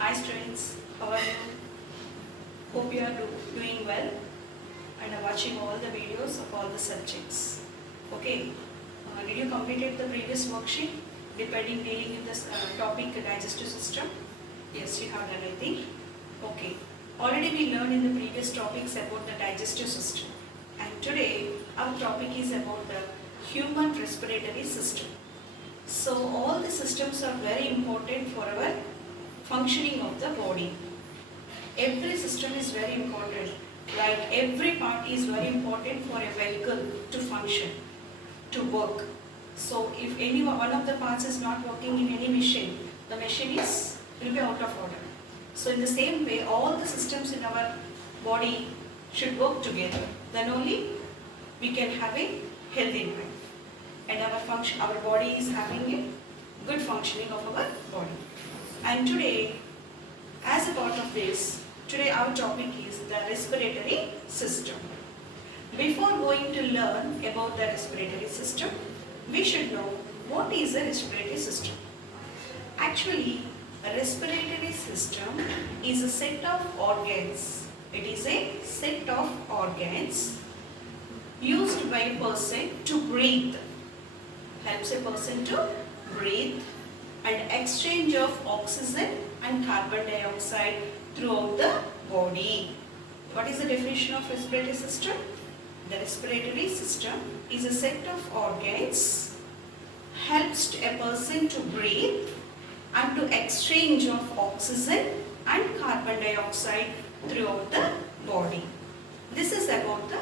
Hi students, how are you? Hope you are doing well and are watching all the videos of all the subjects. Okay, did you completed the previous worksheet dealing with this topic digestive system? Yes, you have done, I think. Okay, already we learned in the previous topics about the digestive system, and today our topic is about the human respiratory system. So all the systems are very important for our functioning of the body. Every system is very important. Like every part is very important for a vehicle to function, to work. So if any one of the parts is not working in any machine, the machine will be out of order. So in the same way, all the systems in our body should work together. Then only we can have a healthy life, and our body is having a good functioning of our body. And today, as a part of this, today our topic is the respiratory system. Before going to learn about the respiratory system, we should know what is a respiratory system. Actually, a respiratory system is a set of organs. It is a set of organs used by a person to breathe. Helps a person to breathe and exchange of oxygen and carbon dioxide throughout the body. What is the definition of respiratory system? The respiratory system is a set of organs helps a person to breathe and to exchange of oxygen and carbon dioxide throughout the body. This is about the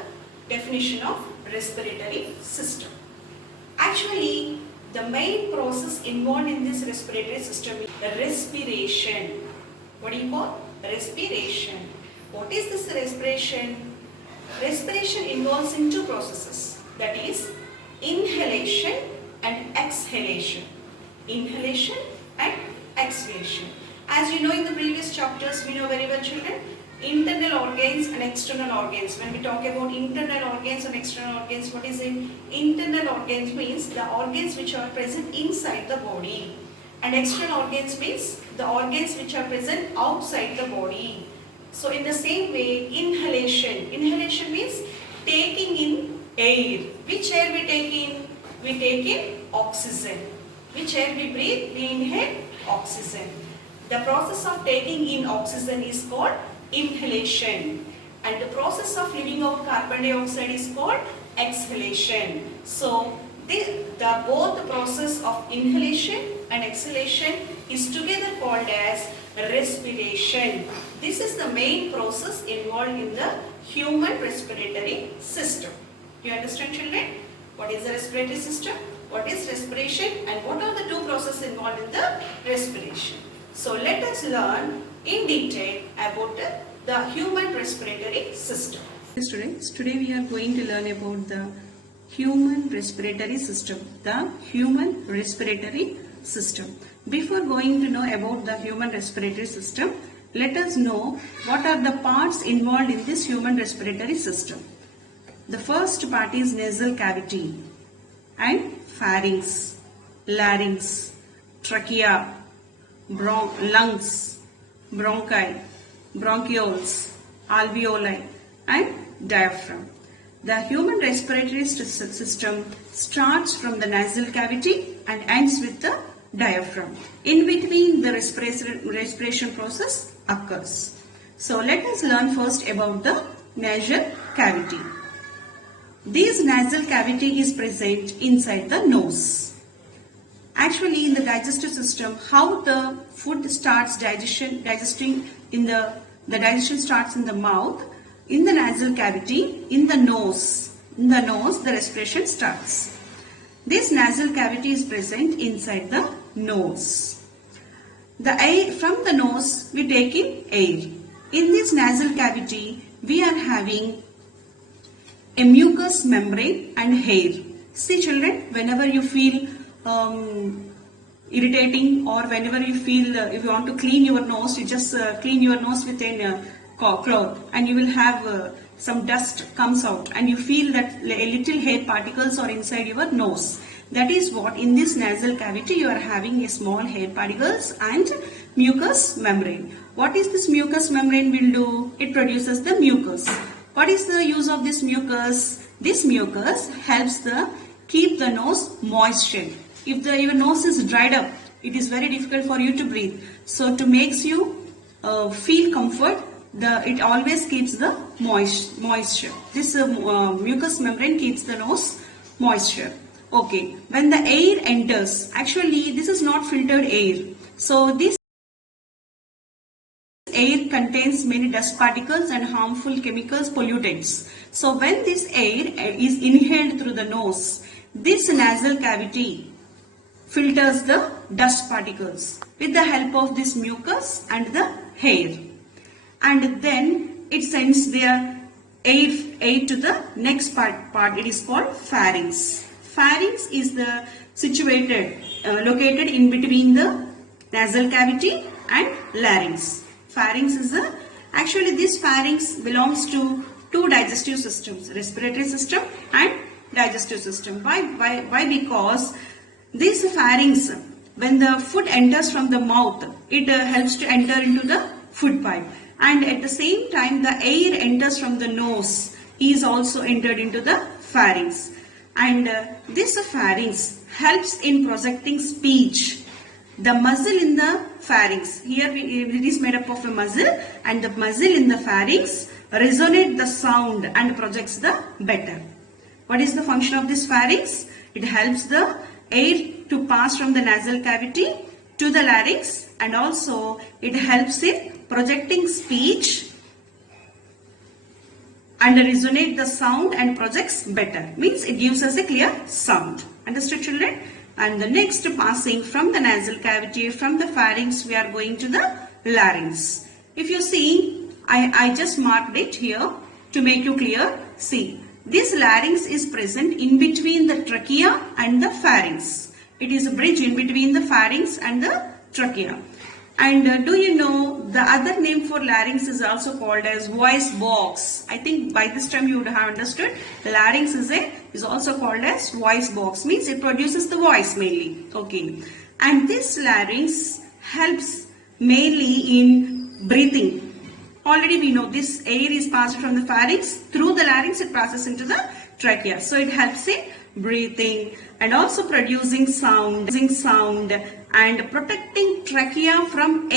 definition of respiratory system. Actually, the main process involved in this respiratory system is respiration. What do you call? Respiration. What is this respiration? Respiration involves in two processes, that is inhalation and exhalation. Inhalation and exhalation. As you know, in the previous chapters, we know very well, children, internal organs and external organs. When we talk about internal organs and external organs, what is it? Internal organs means the organs which are present inside the body, and external organs means the organs which are present outside the body. So in the same way, inhalation. Inhalation means taking in air. Which air we take in? We take in oxygen. Which air we breathe? We inhale oxygen. The process of taking in oxygen is called inhalation, and the process of leaving out carbon dioxide is called exhalation. So both the process of inhalation and exhalation is together called as respiration. This is the main process involved in the human respiratory system. Do you understand, children? What is the respiratory system? What is respiration? And what are the two processes involved in the respiration? So let us learn in detail about the human respiratory system. Students, today we are going to learn about the human respiratory system. The human respiratory system. Before going to know about the human respiratory system, let us know what are the parts involved in this human respiratory system. The first part is nasal cavity and pharynx, larynx, trachea, lungs, bronchi, bronchioles, alveoli and diaphragm. The human respiratory system starts from the nasal cavity and ends with the diaphragm. In between, the respiration process occurs. So let us learn first about the nasal cavity. This nasal cavity is present inside the nose. Actually, in the digestive system, how the food starts digesting in the digestion starts in the mouth, in the nasal cavity, in the nose, the respiration starts. This nasal cavity is present inside the nose. The air from the nose, we take in air. In this nasal cavity, we are having a mucous membrane and hair. See, children, whenever you feel irritating, or whenever you feel if you want to clean your nose, you just clean your nose with a cloth, and you will have some dust comes out, and you feel that a little hair particles are inside your nose. That is what in this nasal cavity you are having a small hair particles and mucous membrane. What is this mucous membrane will do? It produces the mucus. What is the use of this mucus? This mucus helps the keep the nose moisture. If your nose is dried up, it is very difficult for you to breathe. So to makes you feel comfort, it always keeps the moisture. This mucous membrane keeps the nose moisture. Okay, when the air enters, actually this is not filtered air. So this air contains many dust particles and harmful chemicals, pollutants. So when this air is inhaled through the nose, this nasal cavity filters the dust particles with the help of this mucus and the hair. And then it sends their air to the next part. It is called pharynx. Pharynx is located in between the nasal cavity and larynx. Pharynx is actually this pharynx belongs to two digestive systems, respiratory system and digestive system. Why? Because this pharynx, when the food enters from the mouth, it helps to enter into the food pipe, and at the same time the air enters from the nose is also entered into the pharynx, and this pharynx helps in projecting speech. The muscle in the pharynx, here it is made up of a muscle, and the muscle in the pharynx resonates the sound and projects the better. What is the function of this pharynx? It helps the air to pass from the nasal cavity to the larynx, and also it helps in projecting speech and resonate the sound and projects better. Means it gives us a clear sound. Understood, children? And the next, passing from the nasal cavity, from the pharynx, we are going to the larynx. If you see, I just marked it here to make you clear. See, this larynx is present in between the trachea and the pharynx. It is a bridge in between the pharynx and the trachea. And do you know the other name for larynx is also called as voice box? I think by this time you would have understood. Larynx is also called as voice box. Means it produces the voice mainly. Okay. And this larynx helps mainly in breathing. Already we know this air is passed from the pharynx through the larynx. It passes into the trachea. So it helps in breathing and also producing sound and protecting trachea from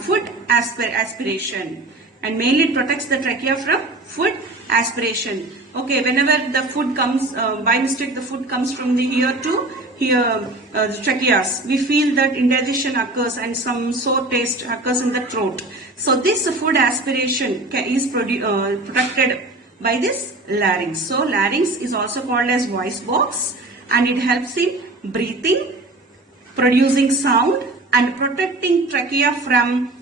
food aspiration, and mainly it protects the trachea from food aspiration. Okay, whenever the food comes by mistake, the food comes from the here to here, the tracheas, we feel that indigestion occurs and some sour taste occurs in the throat. So this food aspiration is protected by this larynx. So larynx is also called as voice box, and it helps in breathing, producing sound and protecting trachea from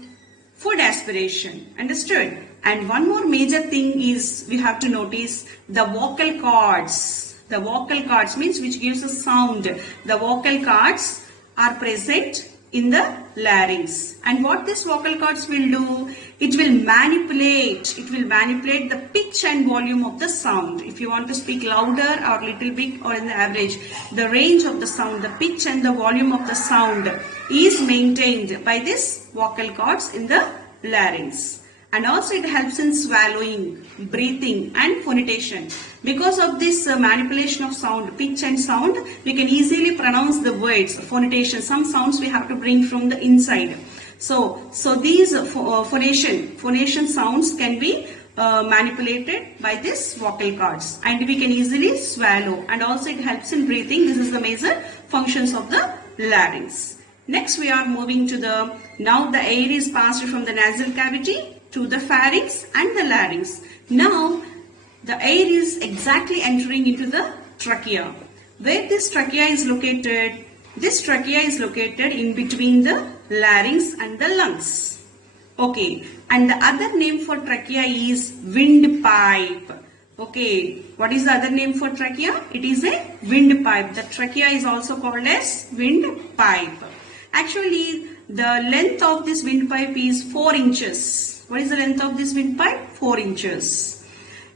food aspiration. Understood? And one more major thing is we have to notice the vocal cords. The vocal cords means which gives a sound. The vocal cords are present in the larynx. And what this vocal cords will do, it will manipulate the pitch and volume of the sound. If you want to speak louder or little bit or in the average, the range of the sound, the pitch and the volume of the sound is maintained by this vocal cords in the larynx. And also it helps in swallowing, breathing and phonitation. Because of this manipulation of sound, pitch and sound, we can easily pronounce the words, phonitation. Some sounds we have to bring from the inside. So these phonation sounds can be manipulated by this vocal cords, and we can easily swallow, and also it helps in breathing. This is the major functions of the larynx. Next we are moving to now the air is passed from the nasal cavity to the pharynx and the larynx. Now the air is exactly entering into the trachea. Where this trachea is located? This trachea is located in between the larynx and the lungs. Okay, and the other name for trachea is windpipe. Okay, what is the other name for trachea? It is a windpipe. The trachea is also called as windpipe. Actually, the length of this windpipe is 4 inches. What is the length of this windpipe? 4 inches.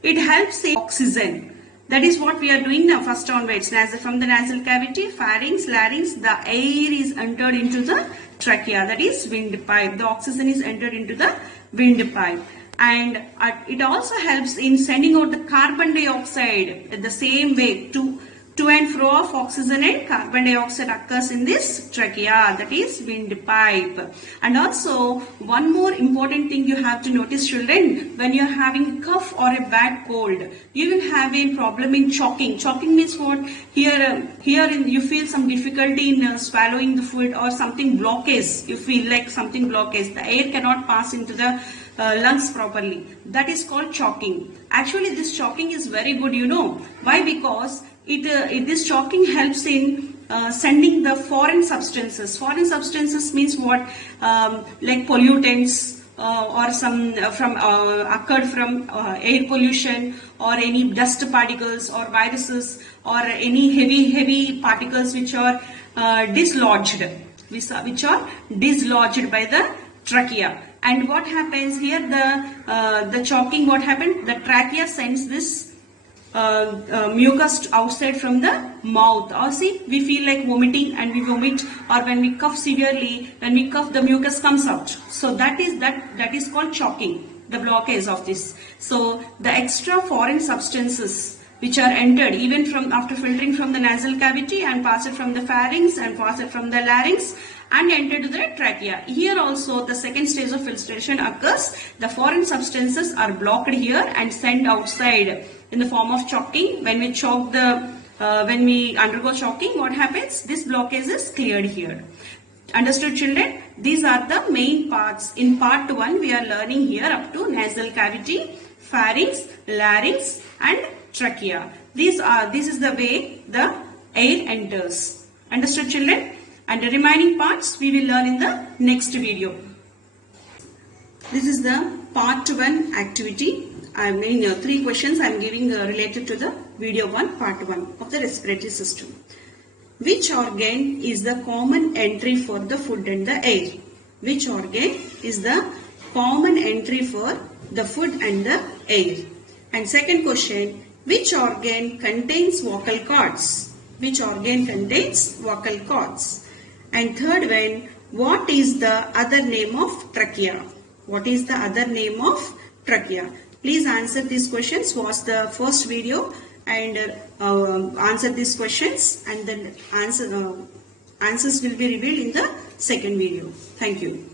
It helps in oxygen. That is what we are doing now. First onwards, from the nasal cavity, pharynx, larynx, the air is entered into the trachea, that is windpipe. The oxygen is entered into the windpipe. And it also helps in sending out the carbon dioxide the same way. To and fro of oxygen and carbon dioxide occurs in this trachea, that is windpipe. And also one more important thing you have to notice, children, when you are having cough or a bad cold, you will have a problem in choking. Choking means what? Here you feel some difficulty in swallowing the food, or something blockage. You feel like something blockage. The air cannot pass into the lungs properly. That is called choking. Actually, this choking is very good, you know. Why? Because this choking helps in sending the foreign substances. Foreign substances means what? Like pollutants or some occurred from air pollution, or any dust particles or viruses, or any heavy particles which are dislodged, which are dislodged by the trachea. And what happens here? The choking, what happened? The trachea sends this mucus outside from the mouth. Or see, we feel like vomiting and we vomit, or when we cough severely, when we cough, the mucus comes out. So that is called choking, the blockage of this. So the extra foreign substances which are entered even from after filtering from the nasal cavity and pass it from the pharynx and pass it from the larynx and enter to the trachea. Here also the second stage of filtration occurs. The foreign substances are blocked here and sent outside in the form of choking. When we undergo choking, what happens? This blockage is cleared here. Understood, children? These are the main parts. In part 1, we are learning here up to nasal cavity, pharynx, larynx and trachea. This is the way the air enters. Understood, children? And the remaining parts we will learn in the next video. This is the part 1 activity. I mean 3 questions I am giving related to the video 1, part 1 of the respiratory system. Which organ is the common entry for the food and the air? Which organ is the common entry for the food and the air? And second question, which organ contains vocal cords? Which organ contains vocal cords? And third one, what is the other name of trachea? What is the other name of trachea? Please answer these questions. Watch the first video and answer these questions, and then answers will be revealed in the second video. Thank you.